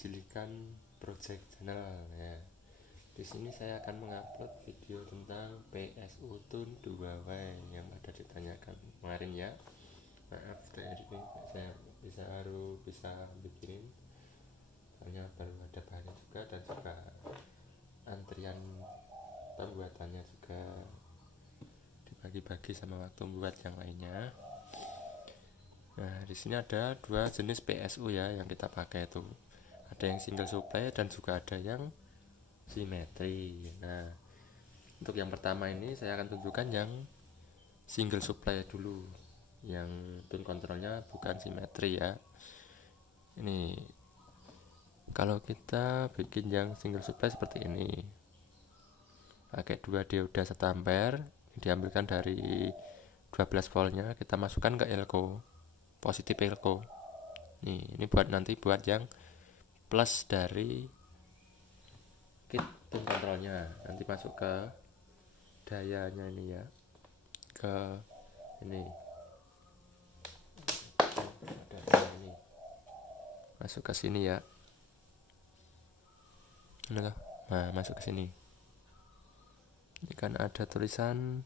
Jilikan Project Channel ya. Di sini saya akan mengupload video tentang PSU Tune 2W yang ada ditanyakan kemarin ya. Maaf dari ini saya bisa bikinin soalnya baru ada bahannya juga, dan juga antrian pembuatannya juga dibagi-bagi sama waktu membuat yang lainnya. Nah, di sini ada dua jenis PSU ya yang kita pakai itu. Ada yang single supply dan juga ada yang simetri. Nah, untuk yang pertama ini saya akan tunjukkan yang single supply dulu. Yang tune controlnya bukan simetri ya. Ini kalau kita bikin yang single supply seperti ini, pakai 2 dioda 1 ampere, diambilkan dari 12 voltnya, kita masukkan ke elko, positif elko. Ini buat nanti buat yang plus dari kit tune controlnya, nanti masuk ke dayanya ini ya, ke ini masuk ke sini ya. Nah, masuk ke sini. Ini kan ada tulisan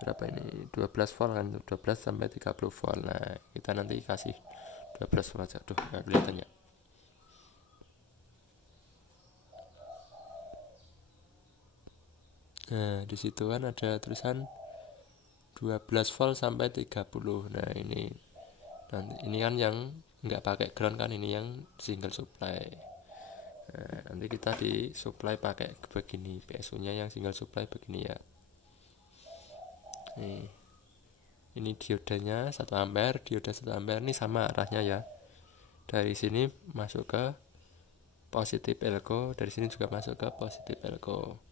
berapa ini? 12 volt kan, 12 sampai 30 volt. Nah, kita nanti kasih 12 volt aja. Aduh, nggak kelihatan ya. Nah, di situ kan ada tulisan 12 volt sampai 30. Nah, ini nanti ini kan yang nggak pakai ground kan, ini yang single supply. Nah, nanti kita di supply pakai begini, PSU nya yang single supply begini ya. Ini diodanya 1 ampere, dioda 1 ampere ini sama arahnya ya. Dari sini masuk ke positif elko, dari sini juga masuk ke positif elko.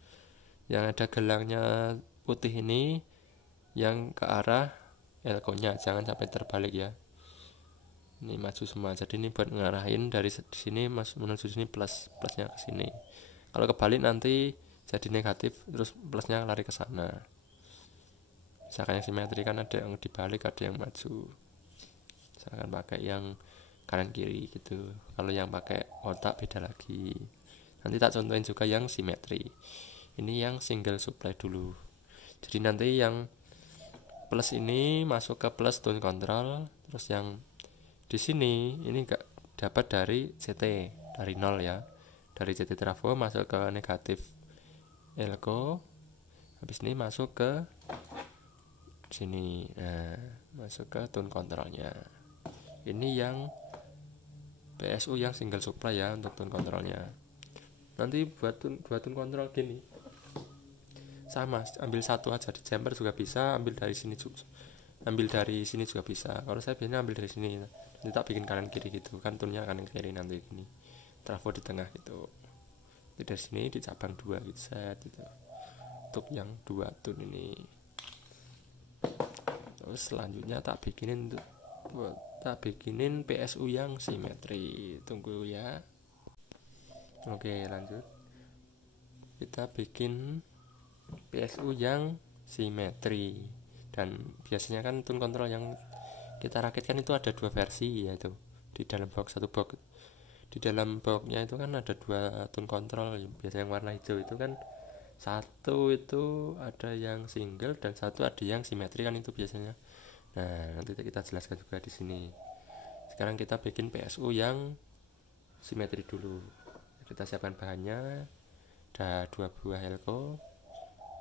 Yang ada gelangnya putih ini yang ke arah elko-nya, jangan sampai terbalik ya. Ini maju semua, jadi ini buat ngarahin dari sini menuju sini, plusnya ke sini. Kalau kebalik nanti jadi negatif, terus plusnya lari ke sana. Misalkan yang simetri kan ada yang dibalik, ada yang maju. Misalkan pakai yang kanan kiri gitu. Kalau yang pakai otak beda lagi. Nanti tak contohin juga yang simetri. Ini yang single supply dulu. Jadi nanti yang plus ini masuk ke plus tune control, terus yang di sini ini enggak dapat dari CT, dari 0 ya. Dari CT trafo masuk ke negatif elko. Habis ini masuk ke sini. Nah, masuk ke tune controlnya. Ini yang PSU yang single supply ya untuk tune controlnya. Nanti buat tune control gini, sama, ambil satu aja di jumper juga bisa, ambil dari sini juga bisa. Kalau saya biasanya ambil dari sini, nanti tak bikin kanan kiri gitu kan, tunnya kanan kiri nanti gini, trafo di tengah gitu. Jadi dari sini di cabang 2 gitu set gitu. Untuk yang 2 tune ini. Terus selanjutnya tak bikinin PSU yang simetri. Tunggu ya. Oke, lanjut. Kita bikin PSU yang simetri. Dan biasanya kan tune control yang kita rakitkan itu ada 2 versi, yaitu di dalam box, satu box. Di dalam boxnya itu kan ada 2 tune control. Biasanya yang warna hijau itu kan, satu itu ada yang single dan satu ada yang simetri kan, itu biasanya. Nah, nanti kita jelaskan juga di sini. Sekarang kita bikin PSU yang simetri dulu. Kita siapkan bahannya. Ada 2 buah elko,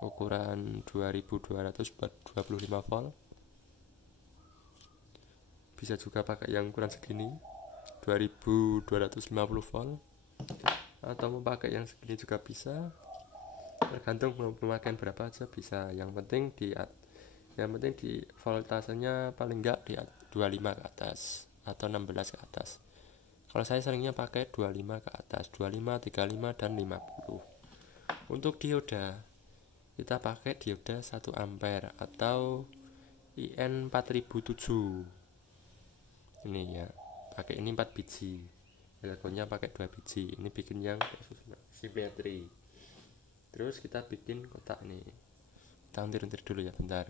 ukuran 2200 buat 25 volt. Bisa juga pakai yang ukuran segini, 2250 volt, atau mau pakai yang segini juga bisa, tergantung mau pemakaian berapa aja bisa. Yang penting di voltasenya paling enggak di 25 ke atas atau 16 ke atas. Kalau saya seringnya pakai 25 ke atas, 25, 35 dan 50. Untuk dioda, kita pakai dioda 1 ampere atau IN 4007. Ini ya, pakai ini 4 biji. Elkonya pakai 2 biji. Ini bikin yang simetri. Terus kita bikin kotak nih. Kita untir dulu ya bentar.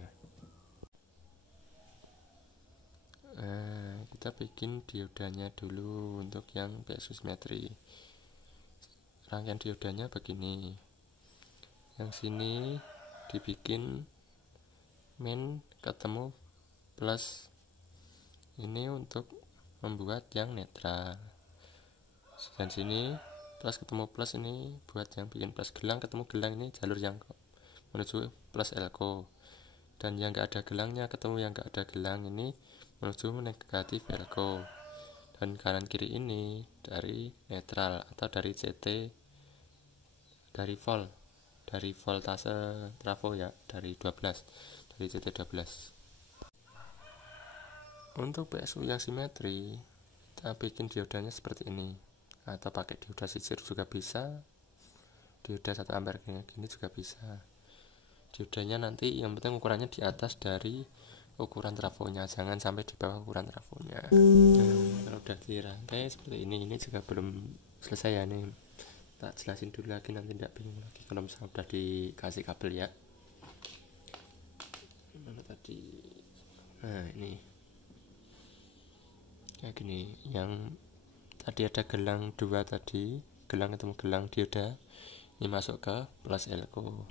kita bikin diodanya dulu untuk yang PSU simetri. Rangkaian diodanya begini. Yang sini dibikin min ketemu plus, ini untuk membuat yang netral. Dan sini plus ketemu plus, ini buat yang bikin plus. Gelang ketemu gelang, ini jalur yang menuju plus elko. Dan yang gak ada gelangnya ketemu yang gak ada gelang, ini menuju negatif elko. Dan kanan kiri ini dari netral atau dari CT, dari volt, dari voltase trafo ya, dari 12, dari CT 12. Untuk PSU yang simetri, kita bikin diodanya seperti ini, atau pakai dioda sisir juga bisa, dioda 1 ampere gini juga bisa. Diodanya nanti yang penting ukurannya di atas dari ukuran trafonya, jangan sampai di bawah ukuran trafonya. Kalau udah dirangkai seperti ini juga belum selesai ya, nih tak jelasin dulu lagi, nanti tidak bingung lagi kalau misalnya udah dikasih kabel ya. Mana tadi? Nah ini kayak gini. Yang tadi ada gelang 2 tadi, gelang ketemu gelang dioda, ini masuk ke plus elko.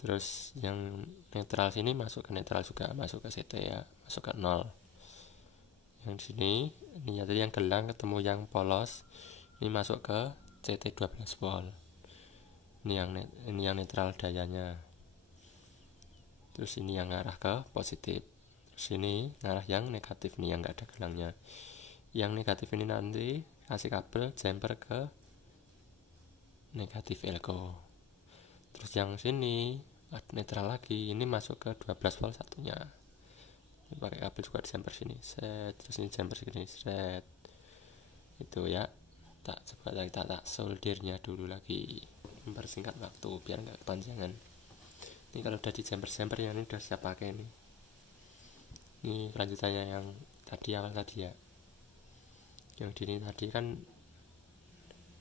Terus yang netral sini masuk ke netral juga, masuk ke CT ya, masuk ke 0. Yang sini ini tadi yang gelang ketemu yang polos, ini masuk ke CT 12 volt. Ini yang netral dayanya. Terus ini yang ngarah ke positif. Sini ngarah yang negatif nih, yang nggak ada gelangnya. Yang negatif ini nanti kasih kabel jumper ke negatif elko. Terus yang sini netral lagi, ini masuk ke 12 volt satunya. Ini pakai kabel juga di jumper sini, set. Terus ini jumper sini, set. Itu ya. Tak soldernya dulu lagi, mempersingkat waktu biar nggak kepanjangan. Ini kalau udah di jumper yang ini udah siap pakai nih. Ini kelanjutannya yang tadi, awal tadi ya. Yang di ini tadi kan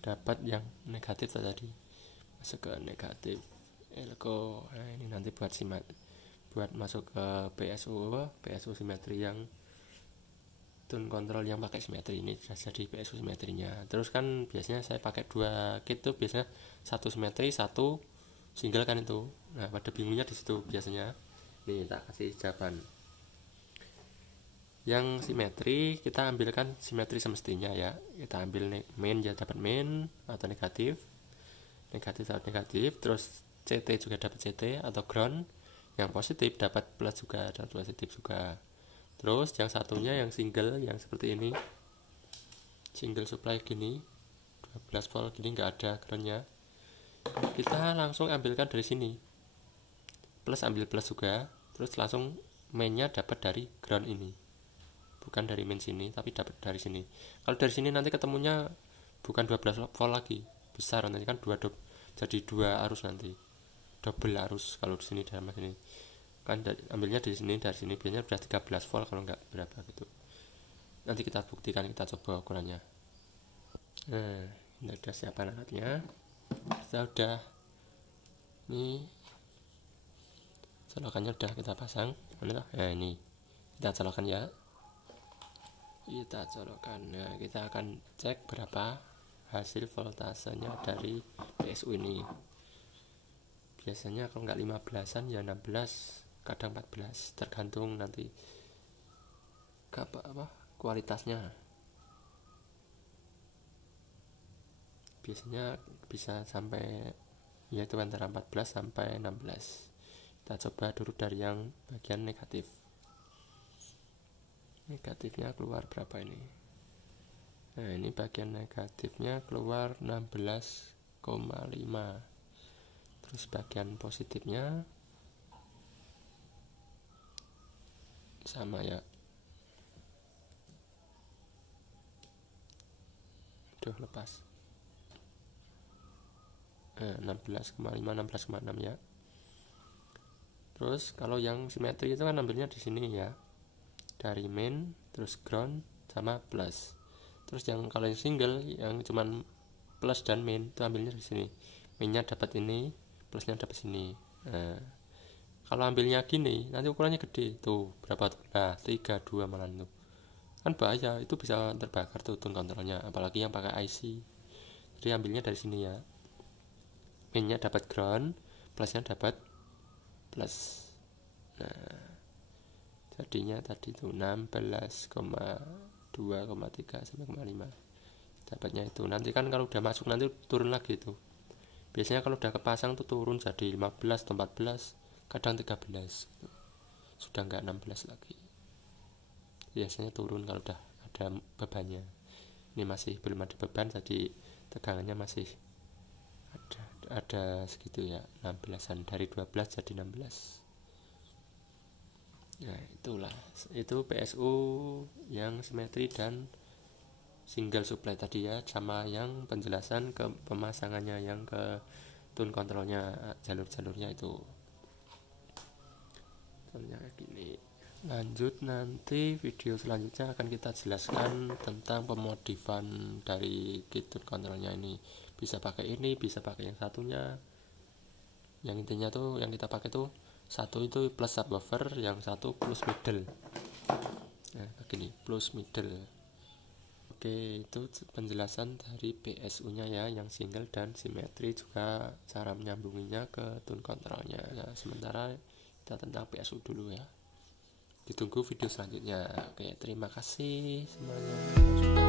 dapat yang negatif tadi, masuk ke negatif elko. Nah ini nanti buat masuk ke PSU simetri, yang tune control yang pakai simetri, ini sudah jadi PSU simetrinya. Terus kan biasanya saya pakai 2 kit tuh, biasanya 1 simetri 1 single kan itu. Nah pada bingungnya di situ biasanya. Nih tak kasih jawaban. Yang simetri kita ambilkan simetri semestinya ya. Kita ambil main ya, dapat main atau negatif dapat negatif. Terus CT juga dapat CT atau ground. Yang positif dapat plus juga, dan positif juga. Terus yang satunya yang single, yang seperti ini, single supply gini 12 volt gini, nggak ada groundnya, kita langsung ambilkan dari sini. Plus ambil plus juga. Terus langsung mainnya dapat dari ground ini, bukan dari main sini, tapi dapat dari sini. Kalau dari sini nanti ketemunya bukan 12 volt lagi, besar nanti kan jadi 2 arus nanti, double arus. Kalau di sini dalam sini kan ambilnya dari sini biasanya udah 13 volt, kalau enggak berapa gitu. Nanti kita buktikan, kita coba ukurannya. Nah ini udah siapkan alatnya, kita udah, ini colokannya udah kita pasang. Nah ini kita colokan ya, kita colokkan. Nah kita akan cek berapa hasil voltasenya dari PSU ini. Biasanya kalau nggak 15an ya 16, kadang 14, tergantung nanti kualitasnya. Biasanya bisa sampai ya itu antara 14 sampai 16. Kita coba dulu dari yang bagian negatif. Negatifnya keluar berapa ini? Nah ini bagian negatifnya keluar 16,5. Terus bagian positifnya sama ya, lepas 16,5, 16,6 ya. Terus kalau yang simetri itu kan ambilnya di sini ya, dari main, terus ground sama plus. Terus yang kalau yang single, yang cuman plus dan main, itu ambilnya di sini. Mainnya dapat ini, plusnya dapat sini. Nah, kalau ambilnya gini nanti ukurannya gede tuh, berapa tuh? Nah 32 malah tuh, kan bahaya, itu bisa terbakar tuh tone controlnya, apalagi yang pakai IC. Jadi ambilnya dari sini ya, minnya dapat ground, plusnya dapat plus. Nah jadinya tadi itu 16,2,3 sampai 5 dapatnya itu. Nanti kan kalau udah masuk nanti turun lagi itu. Biasanya kalau udah kepasang tuh turun jadi 15 atau 14, kadang 13 gitu. Sudah nggak 16 lagi. Biasanya turun kalau udah ada bebannya. Ini masih belum ada beban, jadi tegangannya masih ada segitu ya, 16an, dari 12 jadi 16. Nah itulah, itu PSU yang simetri dan single supply tadi ya, sama yang penjelasan ke pemasangannya yang ke tune controlnya, jalur-jalurnya itu kayak gini. Lanjut, nanti video selanjutnya akan kita jelaskan tentang pemodifan dari kit tune controlnya ini. Bisa pakai ini, bisa pakai yang satunya. Yang intinya tuh yang kita pakai tuh satu itu plus subwoofer, yang satu plus middle. Nah begini, plus middle. Oke, itu penjelasan dari PSU nya ya, yang single dan simetri, juga cara menyambunginya ke tune controlnya. Nah, sementara kita tentang PSU dulu ya. Ditunggu video selanjutnya. Oke, terima kasih semuanya.